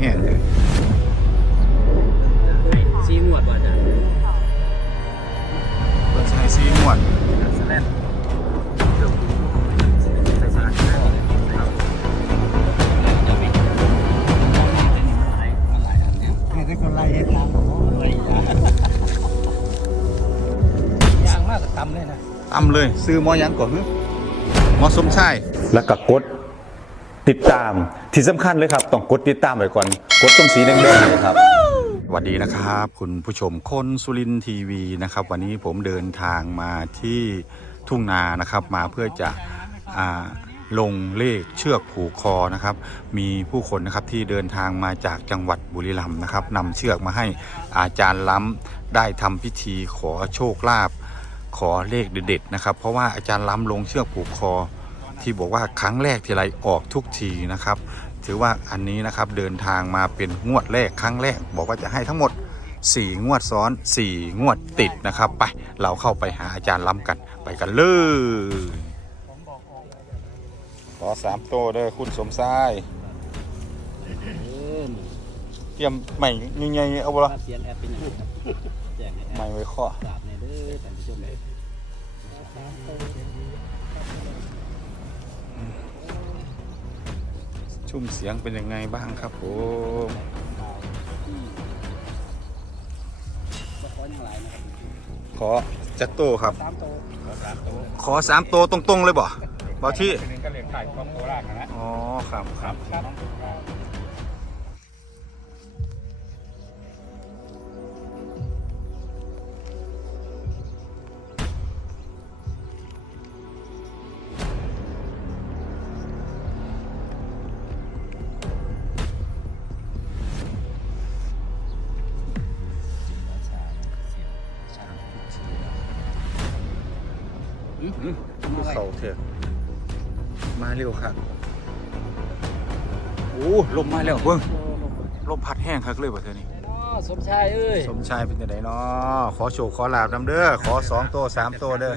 แห้งเลยซีงวดว่าจะเพิ่นสิให้ซีงวดสแลนใส่สลัดได้ครับจะมีมันหลายมันหลายอันเนี่ยให้ได้คนไล่ให้ตามโอ้ยยางมากกับตำเลยนะตำเลย ซื้อหมอหยังก่อนฮึหมอสมชายแล้วก็กด ติดตามที่สำคัญเลยครับ ต้องกดติดตามไว้ก่อน กดตรงสีแดงๆเลยครับสวัสดีนะครับ คุณผู้ชมคนสุรินทีวีนะครับ วันนี้ผมเดินทางมาที่ทุ่งนานะครับ มาเพื่อจะอลงเลขเชือกผูกคอนะครับ มีผู้คนนะครับที่เดินทางมาจากจังหวัดบุรีรัมย์นะครับนำเชือกมาให้อาจารย์ล้ำได้ทำพิธีขอโชคลาภขอเลขเด็ดๆนะครับ เพราะว่าอาจารย์ล้ำลงเชือกผูกคอ ที่บอกว่าครั้งแรกทีไรออกทุกทีนะครับ ถือว่าอันนี้นะครับเดินทางมาเป็นงวดแรกครั้งแรก บอกว่าจะให้ทั้งหมด 4 งวดซ้อน 4 งวดติดนะครับ ไปเราเข้าไปหาอาจารย์ล้ำกันไปกันเลยขอสามโตเด้อคุณสมชายเตรียมใหม่ยังไงเอาบ่ละเสียงแอปเป็นยังไรใหม่ไว้ข้อ กราบในเด้อท่านผู้ชมเลย ชุ่มเสียงเป็นยังไงบ้างครับผมบ่ขอยังหลายนะครับขอจักโตครับตามโตขอสามโตตรงๆเลยบ่บ่ที่เป็นก็เหลียงไข่ครอบโคราชนะอ๋อ ครับครับ คือเขาเถอะมาเร็วครับโอ้ลมมาแล้วเบิ่งลมพัดแห้งคักเลยบ่เธอนี่สมชายเอ้ยสมชายเป็นจังไดเนาะขอโชคขอลาบนำเด้อขอสองตัวสามตัวเด้อ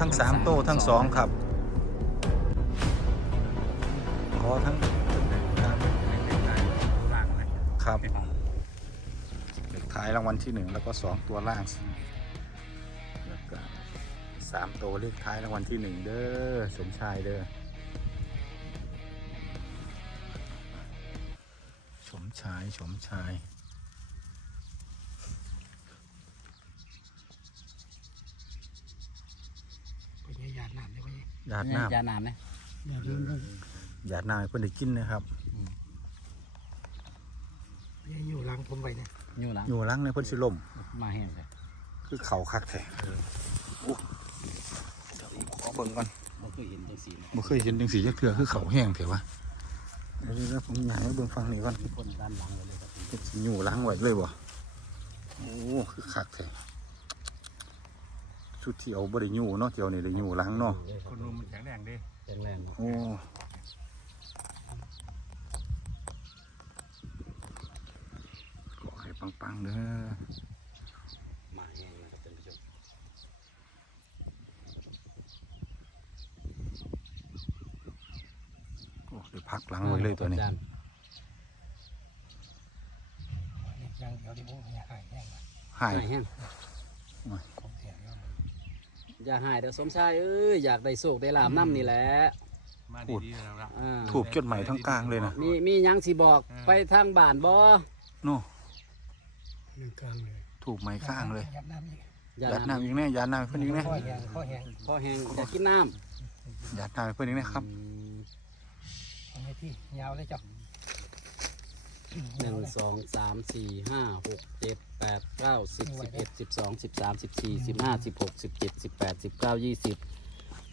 ทั้งสามโตทั้งสองครับ ขอทั้งครับเลขท้ายรางวัลที่หนึ่งแล้วก็สองตัวล่างแล้วก็สามตัวเลขท้ายรางวัลที่หนึ่งเด้อสมชายเด้อสมชายสมชาย เป็นไงหยาดน้ำได้ไหมหยาดเนี่ยน้ำยาน้ำไหมหยาดน้ำได้หยาดน้ำให้เพื่อนได้กินนะครับยังอยู่หลังผมไปเนี่ยอยู่หลังอยู่หลังในเพื่อนสิลมมาแห้งเลยคือเขาคักแท้โอ้เดี๋ยวผมขอเบิ่งก่อนบ่เคยเห็นจังซี่นะบ่เคยเห็นจังสีจักเทื่อคือเขาแห้งเถอะวะเดี๋ยวเดี๋ยวผมอยากให้เบิ่งฟังนี่ก่อนมีคนด้านหลังเลยครับเฮ็ดสิอยู่หล้างไว้เลยบ่โอ้คือคักแท้ ชุดที่เอาบ่ได้อยู่เนาะเที่ยวนี่ได้อยู่หล้างเนาะคนนุ่มมันแข็งแรงดิแข็งแรงโอ้ขอให้ปังๆเด้อมาแห้งนะครับท่านผู้ชมโอ้เดี๋ยวพักหล้างไว้เลยตัวนี้อาจารย์ยังเดี๋ยวที่ผมอยากหายแห้งมาหายหายแห้งของเสียแล้ว อย่าหายเด้อสมชายเอ้ยอยากได้โชคได้ลาบน้ำนี่แหละมาดีๆแล้วละอ่าถูกจดหมายทั้งกลางเลยนะ มีมีหยังสิบอกไปทางบ้านบ่เนาะหนึ่งกลางเลยถูกไม้ข้างเลยหยาดน้ำอีกอย่าหยาดน้ำอีกแน่หยาดน้ำให้เพิ่นอีกแน่ข้อแห้งข้อแห้งพอแห้งอยากกินน้หยาดน้ำให้เพิ่นอีกแน่ครับำเอาไงที่ยาวเลยจ้ะ หนึ่งสองสามสี่ห้าหกเจ็ดแปดเก้าสิบสิบเอ็ดสิบสองสิบสามสิบสี่สิบห้าสิบหกสิบเจ็ดสิบแปดสิบเก้ายี่สิบ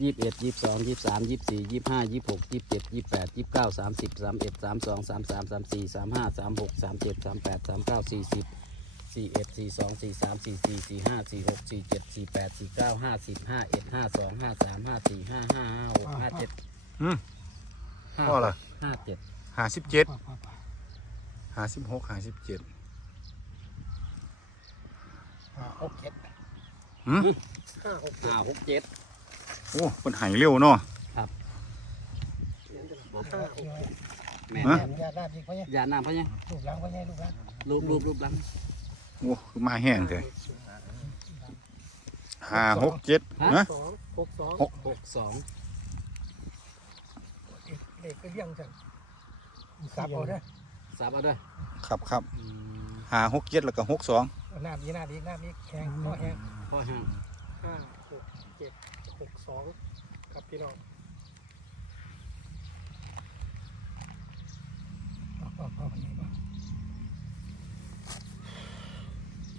ยี่สิบเอ็ดยี่สิบสองยี่สิบสามยี่สิบสี่ยี่สิบห้ายี่สิบหกยี่สิบเจ็ดยี่สิบแปดยี่สิบเก้าสามสิบสามเอ็ดสามสองสามสามสามสี่สามห้าสามหกสามเจ็ดสามแปดสามเก้าสี่สิบสี่เอ็ดสี่สองสี่สามสี่สี่สี่ห้าสี่หกสี่เจ็ดสี่แปดสี่เก้าห้าสิบห้าเอ็ดห้าสองห้าสามห้าสี่ห้าห้าห้าหกห้าเจ็ดอืมห้าพ่อละห้าเจ็ดห้าสิบเจ็ดาสิบหกห้าสิบเจ็ดอ่าหกเจ็ดหืมห้าหกห้าหกเจ็ดโอ้เป็นไหายเร็วเนาะห้าหกแม่ฮะญาติญาติอีกพ่อเนี่ยอย่าน้ำพะยังลูกหลังพ่อเนี่ยลูกหลังรูปรูปรูปหลังโอ้คือมาแห้งเลยห้าหกเจ็ดนะสองหกสองหกหกสองเด็กก็เลี้ยงจังสับเอาเด้อ สามเอาด้วยครับครับอืมห้าหกเจ็ดแล้วก็หกสองเอาน้ำอีกน้ำอีกน้ำอีกแข็งพ่อแห้งพ่อห้างห้าหกเจ็ดหกสองครับพี่น้องพ่อพ่อพ่อพ่อนี่พ่อ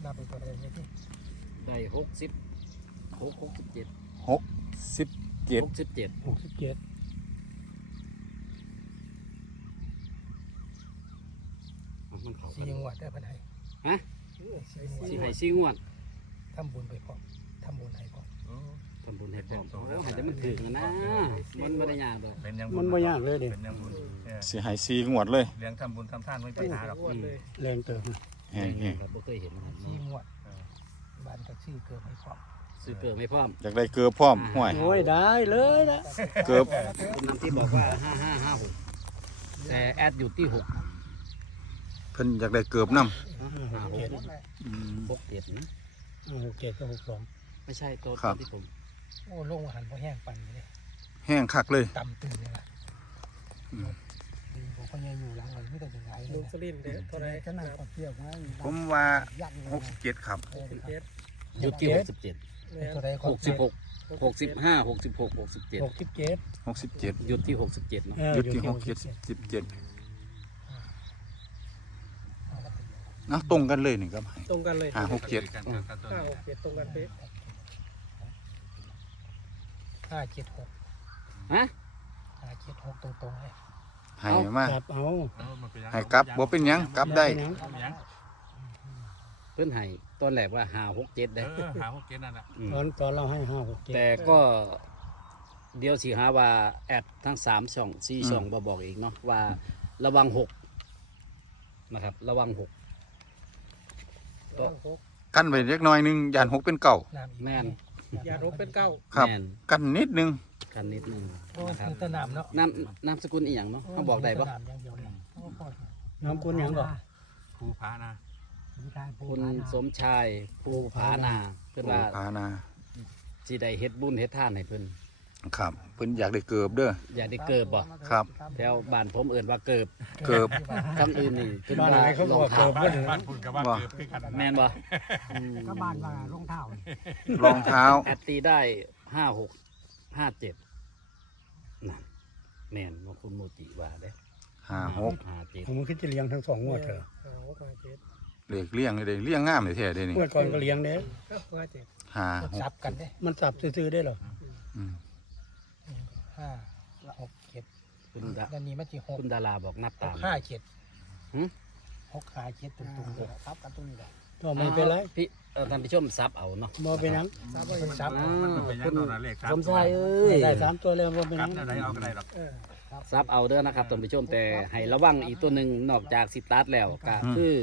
นับเป็นตัวอะไรเนี่ยพี่ได้หกสิบหกหกสิบเจ็ดหกสิบเจ็ดหกสิบเจ็ดหกสิบเจ็ด มันเขา สี่งวดได้พันไห้ฮะสี่งวดสี่ให้สี่งวดทำบุญไปพร้อมทำบุญให้พร้อมทำบุญให้พร้อมโอ้ให้แต่มันถึงอะนะมันไม่ได้ยากดอกเป็นยังมันไม่ยากเลยเด็เป็นยังบุญเออสีหายสีงวดเลยเลี้ยงทำบุญทำทานไม่ปัญหาหรอกแรงเติมแห้งแห้งเราบ่เคยเห็นนะครับสี่งวดบ้านก็ชื่อเกิดให้พร้อมซื้อเกลือไม่พร้อมอยากได้เกลือพร้อมห่วยโอ้ยได้เลยนะเกลือคุณนำที่บอกว่าห้าห้าห้าหกแต่แอดอยู่ที่หกเพิ่นอยากได้เกลือบน้ห้าหกำอืม หกเจ็ดนะหกเจ็ดกับหกสองไม่ใช่ตัวครับ ที่ผมโอ้ลงอาหารพอแห้งปั่นเลยแห้งคักเลย ต่ำตื่นเลยล่ะอืม ดีผมก็ยังอยู่หลังเลยไม่ต้องถึงไหนเลยลูกสลินเด้อเท่าไหรก็นั่งกอดเที่ยวไว้ผมว่ายันหกสิบเจ็ดครับสิบเจ็ดอยู่ที่หกสิบเจ็ดแม่นตัวใดหกสิบหกหกสิบห้าหกสิบหกหกสิบเจ็ดหกสิบเจ็ดหกสิบเจ็ดหยุดที่หกสิบเจ็ดเนาะ เออหยุดอยู่ที่ที่หหกกเจ็สิดบเจ็ดสิบเจ็ด นะตรงกันเลยนี่ครับตรงกันเลยห้าหกเจ็ดกันกับต้นห้าหกเจ็ดตรงกันเป๊ะห้าเจ็ดหกฮะห้าเจ็ดหกตรงๆเลยให้มาจับเอาเออมันเป็นยังให้กลับบ่เป็นหยังกลับได้เป็นยังเพื่อนให้ตอนแรกว่าห้าหกเจ็ดเอได้อหาหกเจ็ดนั่นแหละมตอนตอนเราให้ห้าหกเจ็ดแต่ก็เดี๋ยวสิหาว่าแอดทั้งสามช่องสี่อืมช่องมาบอกอีกเนาะว่าระวังหกนะครับ ระวังหก ระวังหกกันไปเล็กน้อยหนึงยานหกเป็นเก่าน้ำอีกแม่นอย่าหกเป็นเก้าครับ แม่นกันนิดนึงกันนิดนึงโอ้นะครับคือตะน้ำเนาะน้ำน้ำสกุลอีหยังเนาะเขาบอกได้ปะน้ำอย่างเดียวเลยโอ้พ่อน้ำกุนหยังก่อนภูพานะคุณสมชายภูผานาเพื่อนว่าพานา สิได้เฮ็ดบุญเฮ็ดทานให้เพิ่น ครับเพิ่นอยากได้เกือบเด้อ อย่าได้เกิบบ่ครับ แถวบ้านผมเอิ่นว่าเกิบเกือบ คำอื่นนี่เพิ่นบ้านว่าไหนเขาบอกเกิดบ้าก็นถึงบ้านคุณกับบ้านว่า เกือบคือกันแม่นบ่อืมก็บ้านว่ารองเท้ารองเท้า แอดตีได้ห้าหกห้าเจ็ดนั่นแม่นว่าคุณโมจิว่าเด้ห้าหกห้าเจ็ดผมคิดจะเลี้ยงทั้งสองงวดเถอะห้าหกห้าเจ็ดเลขเลี้ยงเลยเด้เลี้ยงงามเลยแท้เด้นี่งวดก่อนก็เลี้ยงเด้เก้าห้าเจ็ดห้าหสักบกันเด้มันสับซื้อๆได้เหรออืม ห้าหกเจ็ดคุณดาด้านนี้มันจะหกคุณดาราบอกนับหตากมห้าเจ็ดหึหกห้าเจ็ดตรงๆเลยครับกันตรงนี้แหละก็ไม่เป็นไรพี่เอ่อท่านผู้ชมซับเอาเนาะบ่เป็นหยังซับไว้ซับอ่ามันเป็นยังคุณตอนนั้นเลขสมชายเอ้ยได้สามตัวแล้วบ่เป็นหกลัยับงอะไรเอาก็ได้หรอก เออซับเอาเด้อนะครับท่านผู้ชมแต่ให้ระวังอีกตัวหนึ่งนอกจากสิตัดแล้วก็คือ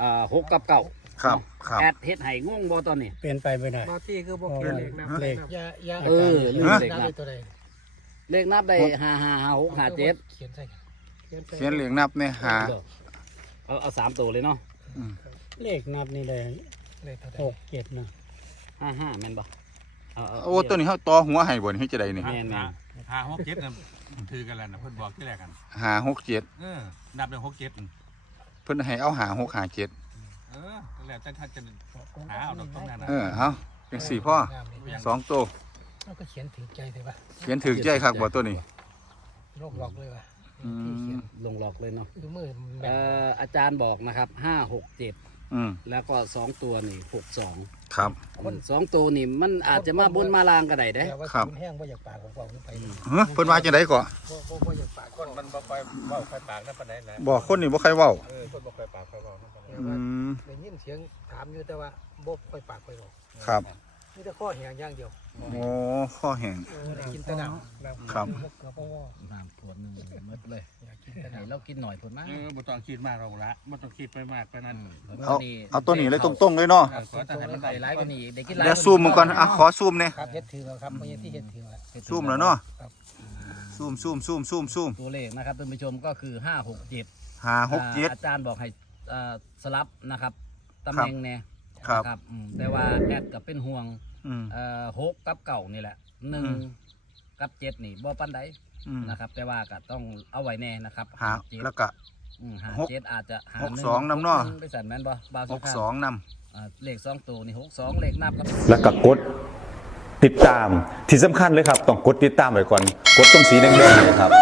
อ่าหกกับเก้าครับครับ แอดเฮ็ดให้งงบ่ตอนนี้ เป็นไปไม่ได้ บาที่คือบอกเขียนเลขนะเลขอย่าอย่าเออลืมเลขนับนับเลยตัวใด เลขนับได้ห้าห้าห้าหกห้าเจ็ดเขียนใส่กันเขียนใส่เขียนเหลียงนับเนี่ยหาเอาเอาสามตัวเลยเนาะอืมเลขนับนี่ได้เลยตัวใดหกเจ็ดนะห้าห้าแม่นบ่เอาเอาโอ้ตัวนี้เขาต่อหัวให้บ่นี่ให้จะได้นี่แม่นแม่นหาหกเจ็ดนั่นถือกันแล้วนะเพิ่นบอกที่แรกกันหาหกเจ็ดเออนับเลยหกเจ็ดเพิ่นให้เอาหาหกหาเจ็ดเออแล้วแต่ท่านจะหาเอาดอกตรงนั้นนะเออเอาเป็นสี่พ่อน้ำนี่สองตัว เราก็เขียนถึงใจเลยว่ะเขียนถือใจครับบ่ตัวนี้ โรคหลอกเลยว่ะอืม ที่เขียนลงหลอกเลยเนาะดูมือแบเอ่บออาจารย์บอกนะครับห้าหกเจ็ดอืมแล้วก็สองตัวนี่หกสองครับ สองตัวนี่มันอาจจะมาบนมาลางก็ได้เด้แต่ว่าครับ ศูนย์แห้งว่าอยากปากของเราไปเฮ้ยเพิ่นว่าจังไดก่อบ่บ่บ่อยากปากคนมันบ่ค่อยเว้าค่อยปากนั่นปานใดแหละบอกคนนี่บ่ใครเว้าเออคนบ่ค่อยปากค่อยเว้านั่นปานใดอืม ได้ยินนเสียงถามอยู่แต่ว่าบ่ค่อยปากค่อยบอกครับ มีแต่ข้อแหงอย่างเดียวโอ้ข้อแห้งเออได้กินแต่น้ำครับบ่เกลือบ่ว่าน้ำขวดหนึงหมดเลยอยากกินแต่ไหนน้ำเรากินหน่อยผลมากเออบ่ต้องคิดมากเราละบ่ต้องคิดไปมากไปนั่นเอาเอาตัวนี้เลยตรงๆเลยเนาะเออขอแต่ให้มันได้ได้หลายกว่านี้ได้กินหลายเดี๋ยวซูมมันก่อนอะขอซูมเนี่ยครับเฮ็ดถือแล้วครับไม่ใช่ที่เฮ็ดถือแล้ว ซูมแล้วเนาะครับ ซูมซูมซูมซูมซูมตัวเลขนะครับท่านผู้ชมก็คือห้าหกเจ็ดหาหกเจ็ดอาจารย์บอกให้เอ่อสลับนะครับตำแหน่งเนี่ย ครับนะอืมแต่ว่าแอดกับเป็นห่วงอืม เอ่อหกกับเก่านี่แหละหนึ่งอืม กับเจ็ดนี่บ่ปันใดอืมนะครับ แต่ว่าก็ต้องเอาไว้แน่นะครับหาเจ็ดแล้วก็ อืมหาหกเจ็ดอาจจะหาหกนึ่สองนำเนาะ หงไปสั่นแม่นบ่บาวหสุกภาพสองนอ่าเลขสองตัวนี่หกสองเลขนับกับ แล้วก็กดติดตามที่สำคัญเลยครับ ต้องกดติดตามไว้ก่อน กดตรงสีแดงๆเนยครับ